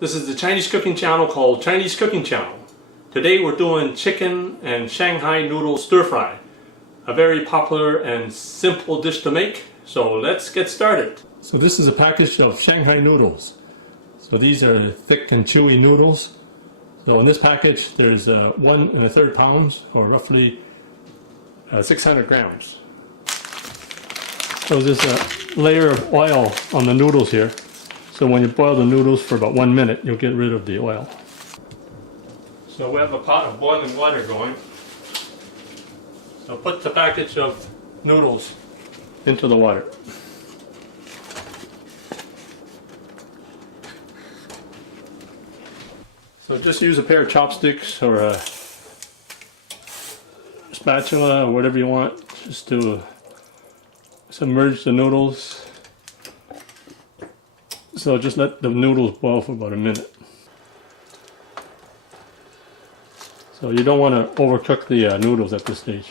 This is the Chinese cooking channel called Chinese Cooking Channel. Today we're doing chicken and Shanghai Noodles Stir Fry. A very popular and simple dish to make. So let's get started. So this is a package of Shanghai noodles. So these are thick and chewy noodles. So in this package there's 1 1/3 pounds, or roughly 600 grams. So there's a layer of oil on the noodles here. So when you boil the noodles for about 1 minute, you'll get rid of the oil. So we have a pot of boiling water going. So put the package of noodles into the water. So just use a pair of chopsticks or a spatula or whatever you want, just to submerge the noodles. So just let the noodles boil for about 1 minute. So you don't want to overcook the noodles at this stage.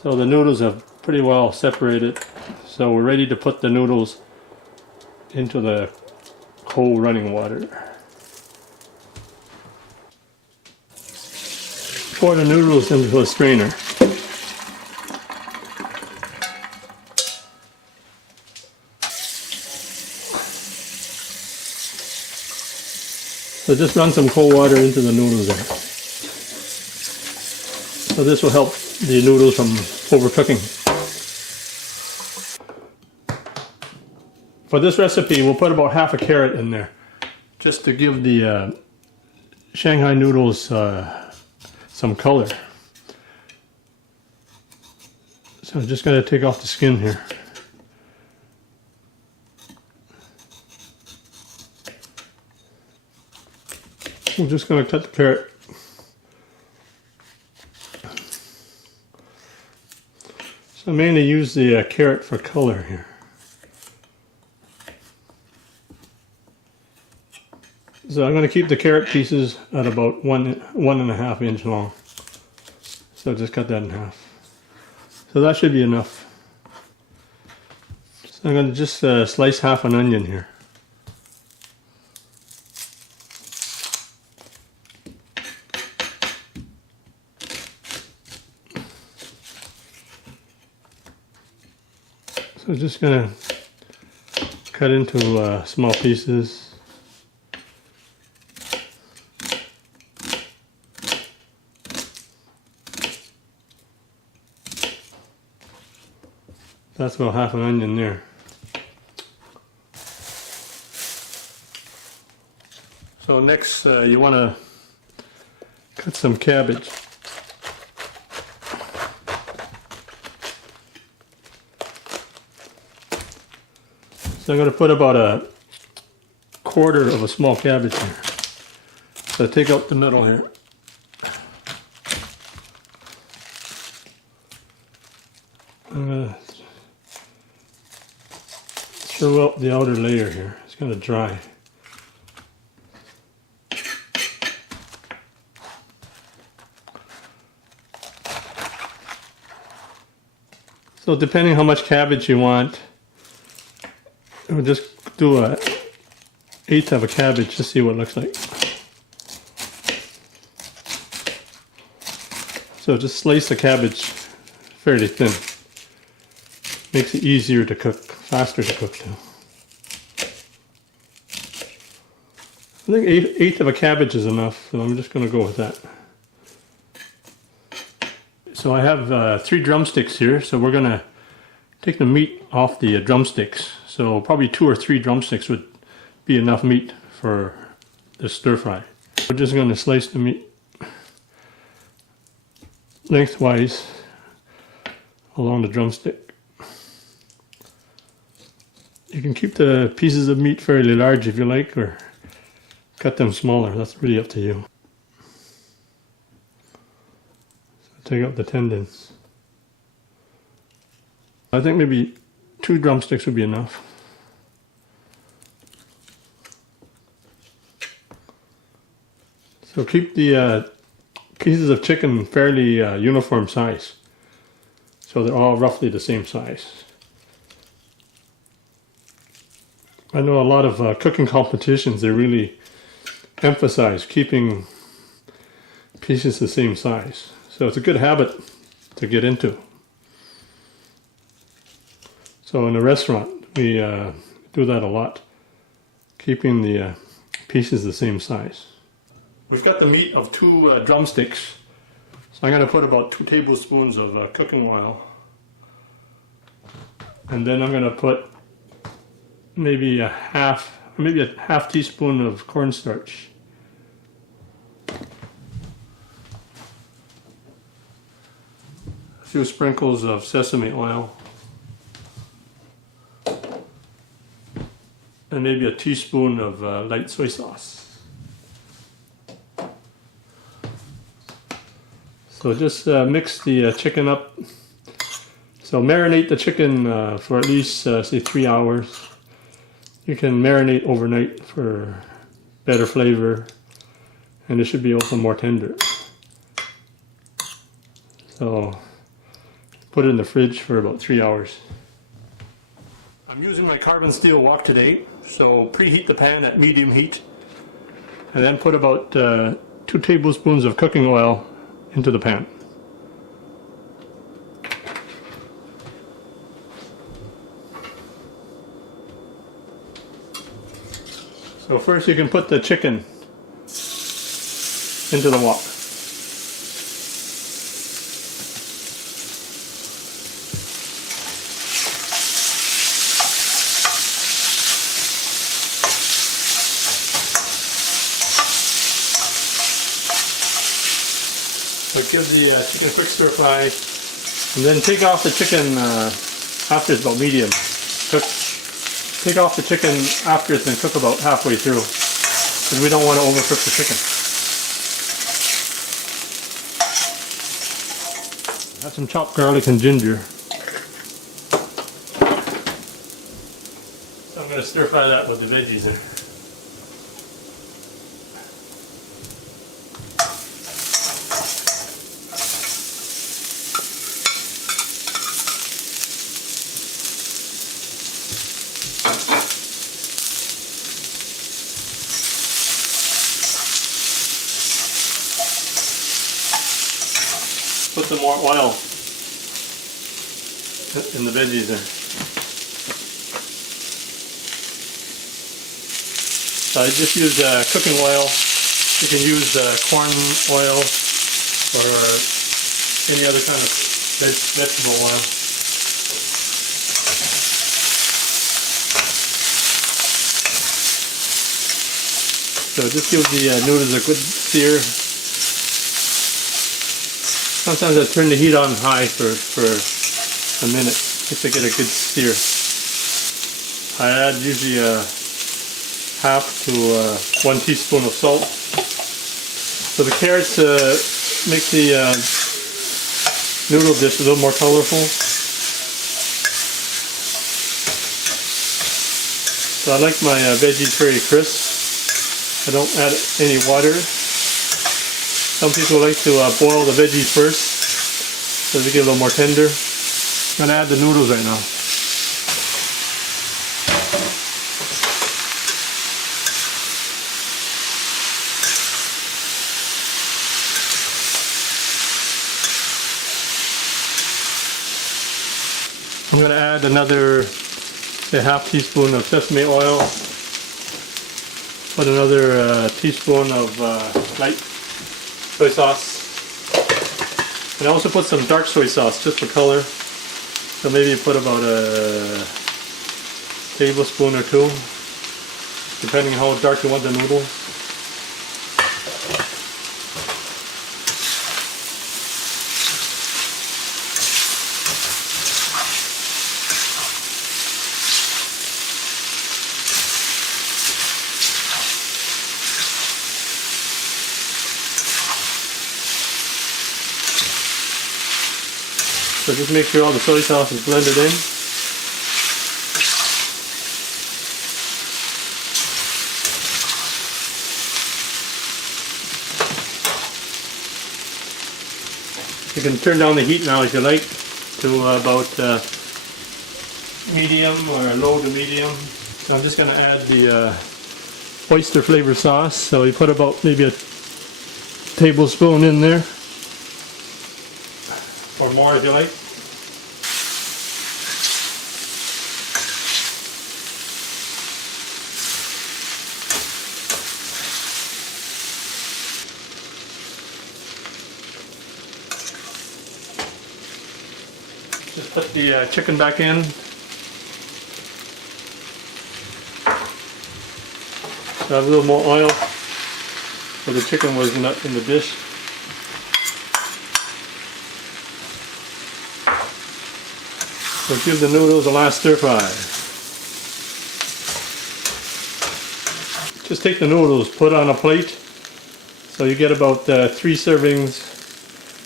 So the noodles have pretty well separated. So we're ready to put the noodles into the cold running water. Pour the noodles into a strainer. So just run some cold water into the noodles there. So this will help the noodles from overcooking. For this recipe, we'll put about half a carrot in there, just to give the Shanghai noodles some color. So I'm just going to take off the skin here. I'm just going to cut the carrot. So I mainly use the carrot for color here. So I'm going to keep the carrot pieces at about 1.5 inch long. So just cut that in half. So that should be enough. So I'm going to just slice half an onion here. So just going to cut into small pieces. That's about half an onion there. So next you want to cut some cabbage. So I'm going to put about 1/4 of a small cabbage here. So take out the middle here. I'm going to throw out the outer layer here. It's going to dry. So depending how much cabbage you want, we'll just do 1/8 of a cabbage to see what it looks like. So just slice the cabbage fairly thin. Makes it easier to cook, faster to cook too. I think 1/8 of a cabbage is enough, so I'm just going to go with that. So I have 3 drumsticks here, so we're going to take the meat off the drumsticks. So probably 2 or 3 drumsticks would be enough meat for the stir fry. We're just going to slice the meat lengthwise along the drumstick. You can keep the pieces of meat fairly large if you like, or cut them smaller. That's really up to you. So take out the tendons. I think maybe 2 drumsticks would be enough. So keep the pieces of chicken fairly uniform size. So they're all roughly the same size. I know a lot of cooking competitions, they really emphasize keeping pieces the same size. So it's a good habit to get into. So in a restaurant, we do that a lot, keeping the pieces the same size. We've got the meat of 2 drumsticks, so I'm going to put about 2 tablespoons of cooking oil, and then I'm going to put maybe a half teaspoon of cornstarch. A few sprinkles of sesame oil. And maybe a teaspoon of light soy sauce. So just mix the chicken up. So marinate the chicken for at least say 3 hours. You can marinate overnight for better flavor, and it should be also more tender. So put it in the fridge for about 3 hours. I'm using my carbon steel wok today, so preheat the pan at medium heat, and then put about 2 tablespoons of cooking oil into the pan. So first you can put the chicken into the wok. So give the chicken quick stir fry, and then take off the chicken after it's about medium cooked. Take off the chicken after it's been cooked about halfway through, because we don't want to overcook the chicken. Add some chopped garlic and ginger. So I'm going to stir fry that with the veggies there. Put some more oil in the veggies there. So I just use cooking oil. You can use corn oil or any other kind of vegetable oil. So just give the noodles a good sear. Sometimes I turn the heat on high for a minute just to get a good sear. I add usually half to 1 teaspoon of salt. So the carrots make the noodle dish a little more colorful. So I like my veggies very crisp. I don't add any water. Some people like to boil the veggies first, so they get a little more tender. I'm going to add the noodles right now. I'm going to add another half teaspoon of sesame oil. Put another teaspoon of light soy sauce, and I also put some dark soy sauce just for color. So maybe put about a tablespoon or 2, depending how dark you want the noodle. So just make sure all the soy sauce is blended in. You can turn down the heat now if you like to about medium or low to medium. I'm just going to add the oyster flavor sauce. So you put about maybe a tablespoon in there, or more if you like. Just put the chicken back in. Add a little more oil so the chicken was not in the dish. So give the noodles a last stir fry. Just take the noodles, put on a plate. So you get about 3 servings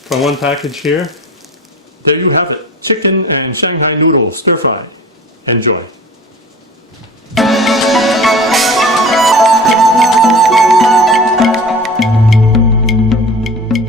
from one package here. There you have it, chicken and Shanghai noodles stir fry. Enjoy.